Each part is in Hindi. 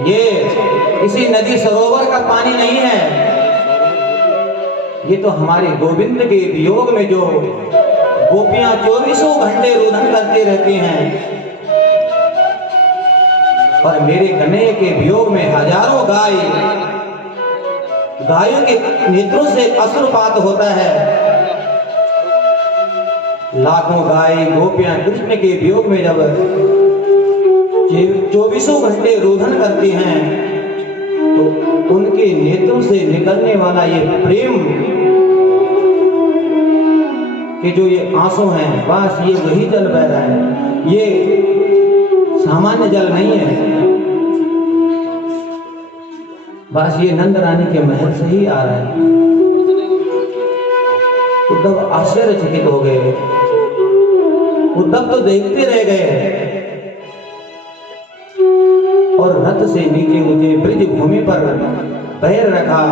ये किसी नदी सरोवर का पानी नहीं है, ये तो हमारे गोविंद के वियोग में जो गोपियां 24 घंटे रुदन करती रहती हैं, और मेरे कन्हैया के वियोग में हजारों गायों के नेत्रों से अश्रुपात होता है। लाखों गाय गोपियां कृष्ण के वियोग में जब 24 घंटे रोदन करती हैं, तो उनके नेत्रों से निकलने वाला ये प्रेम के जो ये आंसू हैं, बस ये वही जल बह रहा है, ये सामान्य जल नहीं है, बस ये नंद रानी के महल से ही आ रहा है। उद्धव आश्चर्यचकित हो गए, उद्धव तो देखते रह गए, और रथ से नीचे मुझे ब्रिज भूमि पर पैर रखा,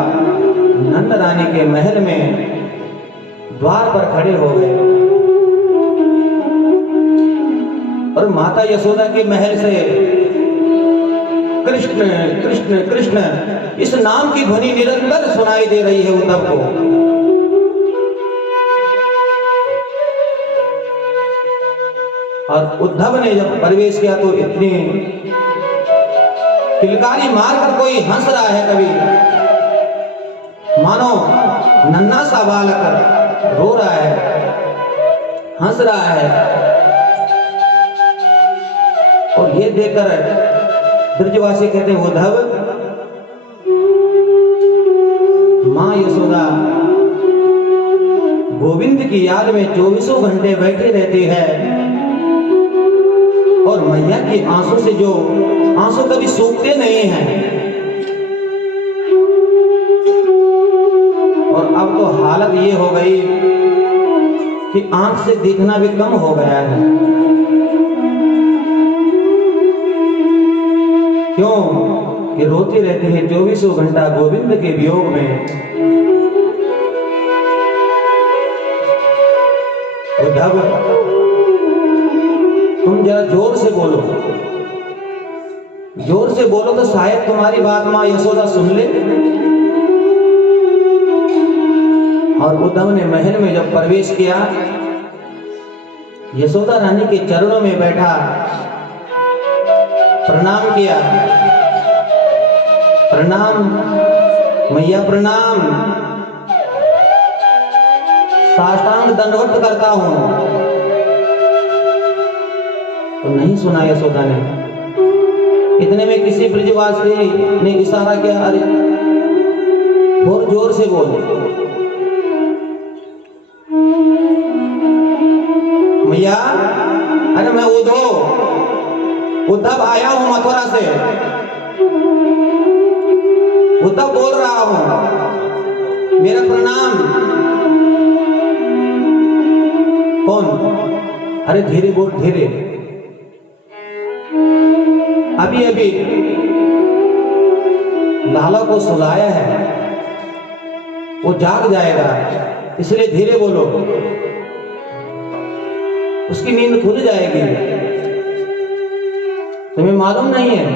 नंद रानी के महल में द्वार पर खड़े हो गए, और माता यशोदा के महल से कृष्ण कृष्ण कृष्ण इस नाम की ध्वनि निरंतर सुनाई दे रही है उद्धव को। और उद्धव ने जब प्रवेश किया तो इतनी किलकारी मारकर कोई हंस रहा है, कभी मानो नन्हा सा बालक रो रहा है, हंस रहा है। और ये देखकर ब्रजवासी कहते हैं, उद्धव, मां यशोदा गोविंद की याद में 24 घंटे बैठी रहती है, और मैया के आंसू से जो आंसू कभी सूखते नहीं हैं, और अब तो हालत ये हो गई कि आंख से दिखना भी कम हो गया है। क्यों कि रोती रहती है 24 घंटा गोविंद के वियोग में। उद्धव, तुम जरा जोर से बोलो, जोर से बोलो तो शायद तुम्हारी बात मां यशोदा सुन ले। और उद्धव ने महल में जब प्रवेश किया, यशोदा रानी के चरणों में बैठा, प्रणाम किया, प्रणाम मैया प्रणाम, साष्टांग दंडवत करता हूं। तो नहीं सुना यशोदा ने। इतने में किसी ब्रजवासी ने इशारा किया, अरे और जोर से बोल। मैया, अरे मैं उद्धव आया हूं मथुरा से, उद्धव बोल रहा हूं, मेरा प्रणाम। कौन? अरे धीरे बोल, धीरे। अभी अभी लाला को सुलाया है, वो जाग जाएगा, इसलिए धीरे बोलो, उसकी नींद खुल जाएगी। तुम्हें मालूम नहीं है,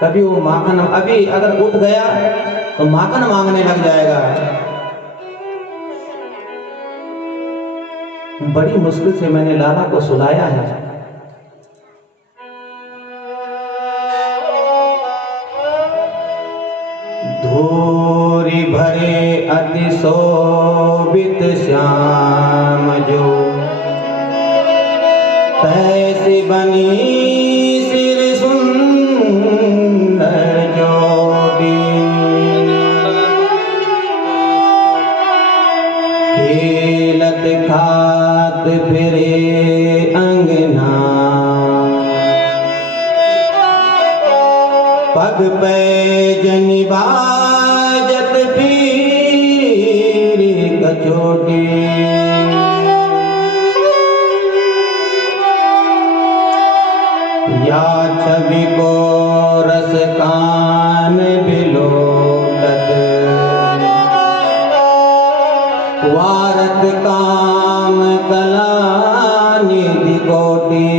कभी वो माखन, अभी अगर उठ गया तो माखन मांगने लग जाएगा। बड़ी मुश्किल से मैंने लाला को सुलाया है। धूरी भरे अति शोभित श्याम जो, तैसी बनी सिर सुंदर जोड़ी, खेलत खात फिरे अंगना, पग पैजनि बाजत पीर कचोटी, या छवि को रस कान बिलोकत, वारत काम कला निधि कोटि,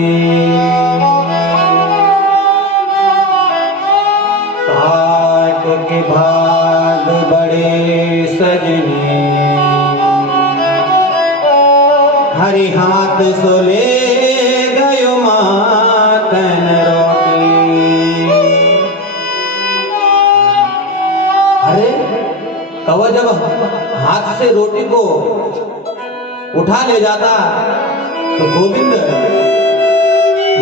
से रोटी को उठा ले जाता तो गोविंद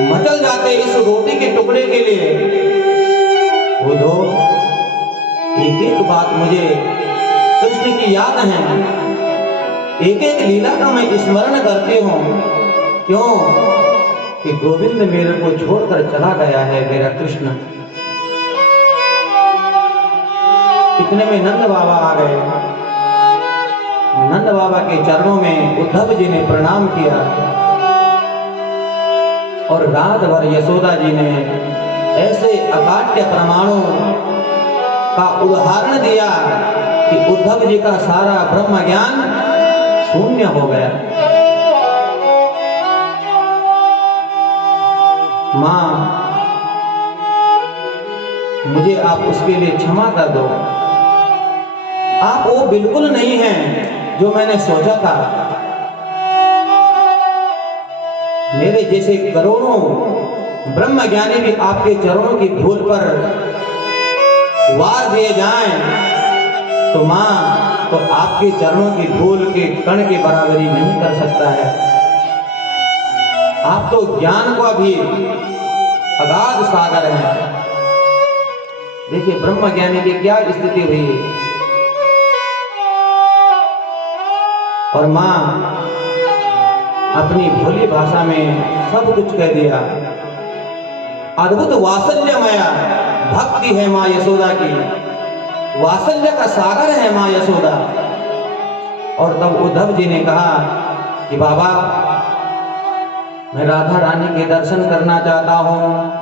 मचल जाते इस रोटी के टुकड़े के लिए। वो दो एक एक बात मुझे कृष्ण की याद है, एक एक लीला का मैं स्मरण करती हूँ। क्यों कि गोविंद मेरे को छोड़कर चला गया है, मेरा कृष्ण। इतने में नंद बाबा आ गए। नंद बाबा के चरणों में उद्धव जी ने प्रणाम किया और रात भर यशोदा जी ने ऐसे अकाट्य प्रमाणों का उदाहरण दिया कि उद्धव जी का सारा ब्रह्म ज्ञान शून्य हो गया। मां, मुझे आप उसके लिए क्षमा कर दो। आप वो बिल्कुल नहीं हैं जो मैंने सोचा था। मेरे जैसे करोड़ों ब्रह्म ज्ञानी भी आपके चरणों की धूल पर वार दिए जाएं तो मां, तो आपके चरणों की धूल के कण की बराबरी नहीं कर सकता है। आप तो ज्ञान का भी अगाध सागर है। देखिए ब्रह्म ज्ञानी की क्या स्थिति हुई। और मां अपनी भोली भाषा में सब कुछ कह दिया। अद्भुत वात्सल्यमया भक्ति है मां यशोदा की, वात्सल्य का सागर है मां यशोदा। और तब उद्धव जी ने कहा कि बाबा, मैं राधा रानी के दर्शन करना चाहता हूँ।